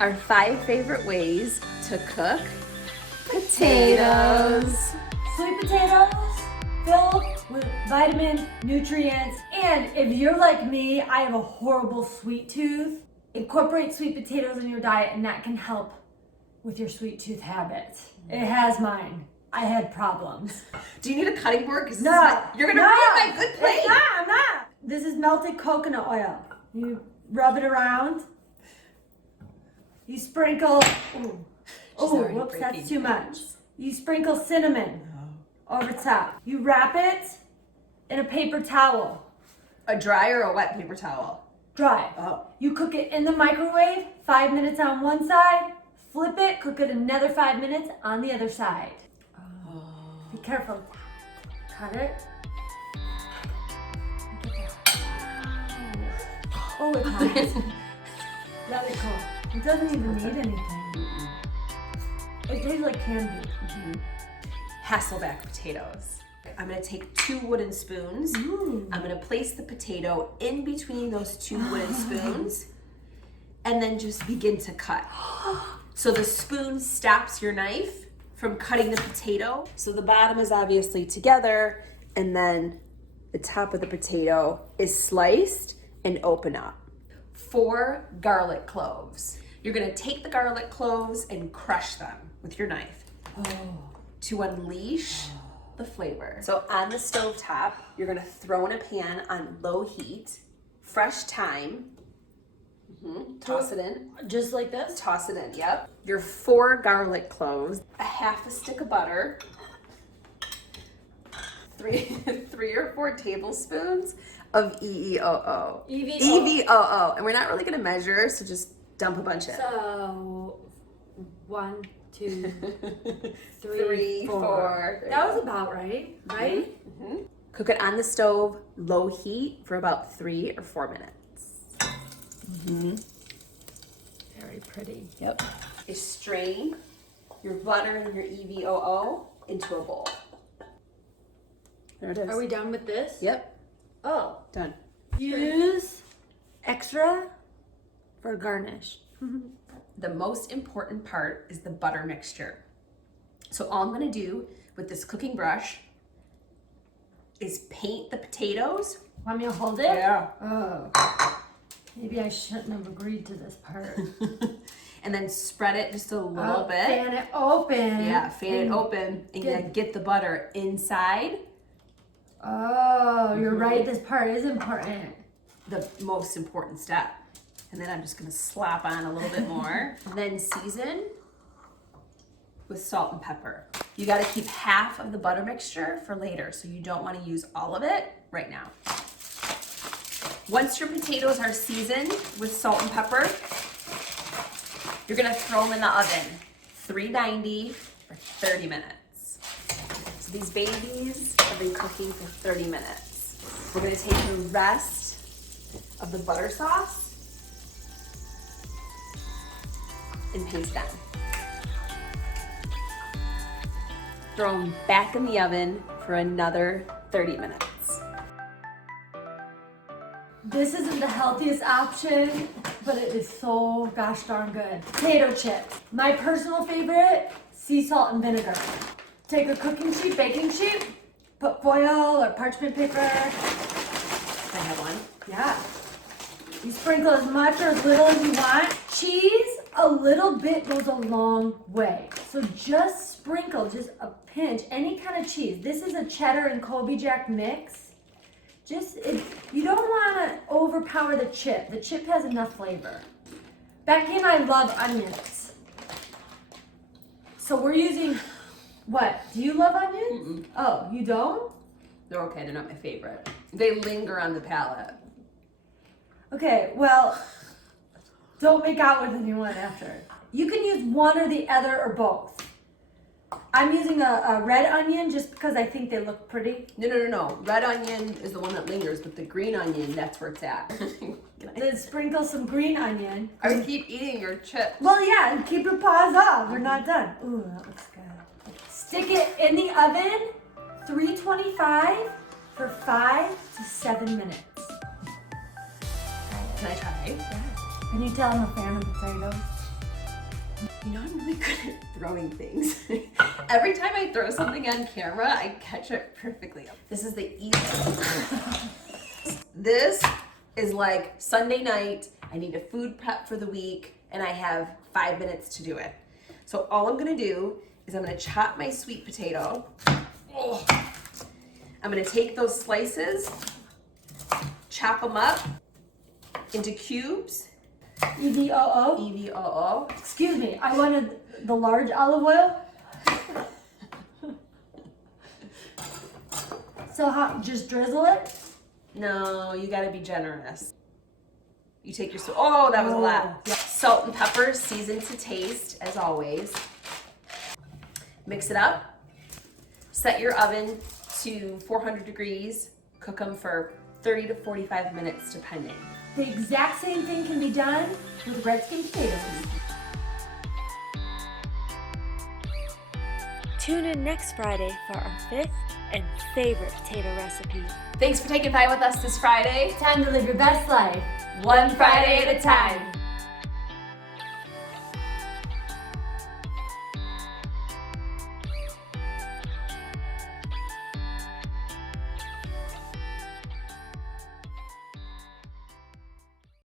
Our 5 favorite ways to cook potatoes. Sweet potatoes filled with vitamins, nutrients, and if you're like me, I have a horrible sweet tooth. Incorporate sweet potatoes in your diet and that can help with your sweet tooth habit. It has mine. I had problems. Do you need a cutting board? Because No. you're gonna ruin my good plate. It's not, I'm not. This is melted coconut oil. You rub it around. You sprinkle, whoops, that's too much. You sprinkle cinnamon over top. You wrap it in a paper towel. A dry or a wet paper towel? Dry. Oh. You cook it in the microwave, 5 minutes on one side, flip it, cook it another 5 minutes on the other side. Oh. Be careful. Cut it. Oh, it's hot. Let it cool. It doesn't even need anything. It tastes like candy. Hassleback potatoes. I'm gonna take 2 wooden spoons. I'm gonna place the potato in between those 2 wooden spoons and then just begin to cut. So the spoon stops your knife from cutting the potato. So the bottom is obviously together and then the top of the potato is sliced and open up. 4 garlic cloves. You're gonna take the garlic cloves and crush them with your knife to unleash the flavor. So on the stove top, you're gonna throw in a pan on low heat, fresh thyme, toss it in. Just like this? Toss it in, yep. Your 4 garlic cloves, a half a stick of butter, 3 or 4 tablespoons of EVOO. EVOO. And we're not really gonna measure, so just dump a bunch in. So, 1, 2, 3, 3, 4. That was about right? Cook it on the stove, low heat, for about 3 or 4 minutes. Very pretty. Yep. You strain your butter and your EVOO into a bowl. There it is. Are we done with this? Yep. Oh. Done. Use extra for garnish. The most important part is the butter mixture. So all I'm gonna do with this cooking brush is paint the potatoes. Want me to hold it? Yeah. Oh. Maybe I shouldn't have agreed to this part. And then spread it just a little bit. Fan it open. Yeah, fan it open and then get the butter inside. Oh, you're right. This part is important. The most important step. And then I'm just gonna slap on a little bit more. And then season with salt and pepper. You gotta keep half of the butter mixture for later, so you don't wanna use all of it right now. Once your potatoes are seasoned with salt and pepper, you're gonna throw them in the oven, 390 for 30 minutes. So these babies have been cooking for 30 minutes. We're gonna take the rest of the butter sauce and paste them. Throw them back in the oven for another 30 minutes. This isn't the healthiest option, but it is so gosh darn good. Potato chips. My personal favorite, sea salt and vinegar. Take a cooking sheet, baking sheet, put foil or parchment paper. I have one. Yeah. You sprinkle as much or as little as you want. Cheese, a little bit goes a long way. So just sprinkle, just a pinch, any kind of cheese. This is a cheddar and Colby Jack mix. You don't want to overpower the chip. The chip has enough flavor. Becky and I love onions. So we're using, what? Do you love onions? Oh, you don't? They're okay, they're not my favorite. They linger on the palate. Okay, well, don't make out with anyone after. You can use one or the other or both. I'm using a red onion just because I think they look pretty. No. Red onion is the one that lingers, but the green onion, that's where it's at. Then sprinkle some green onion. I keep eating your chips. Well, yeah, and keep your paws off. We're not done. Ooh, that looks good. Stick it in the oven, 325 for 5 to 7 minutes. Can I try? Yeah. Can you tell I'm a fan of potatoes? You know, I'm really good at throwing things. Every time I throw something on camera, I catch it perfectly. This is the easiest. This is like Sunday night. I need a food prep for the week, and I have 5 minutes to do it. So all I'm gonna do is I'm gonna chop my sweet potato. Oh. I'm gonna take those slices, chop them up into cubes. EVOO? EVOO. Excuse me, I wanted the large olive oil. So how, just drizzle it? No, you gotta be generous. You take your, oh, that was a lot. Yeah. Salt and pepper, seasoned to taste, as always. Mix it up. Set your oven to 400 degrees. Cook them for 30 to 45 minutes, depending. The exact same thing can be done with red skin potatoes. Tune in next Friday for our 5th and favorite potato recipe. Thanks for taking Thyme with us this Friday. Time to live your best life. One Friday at a time.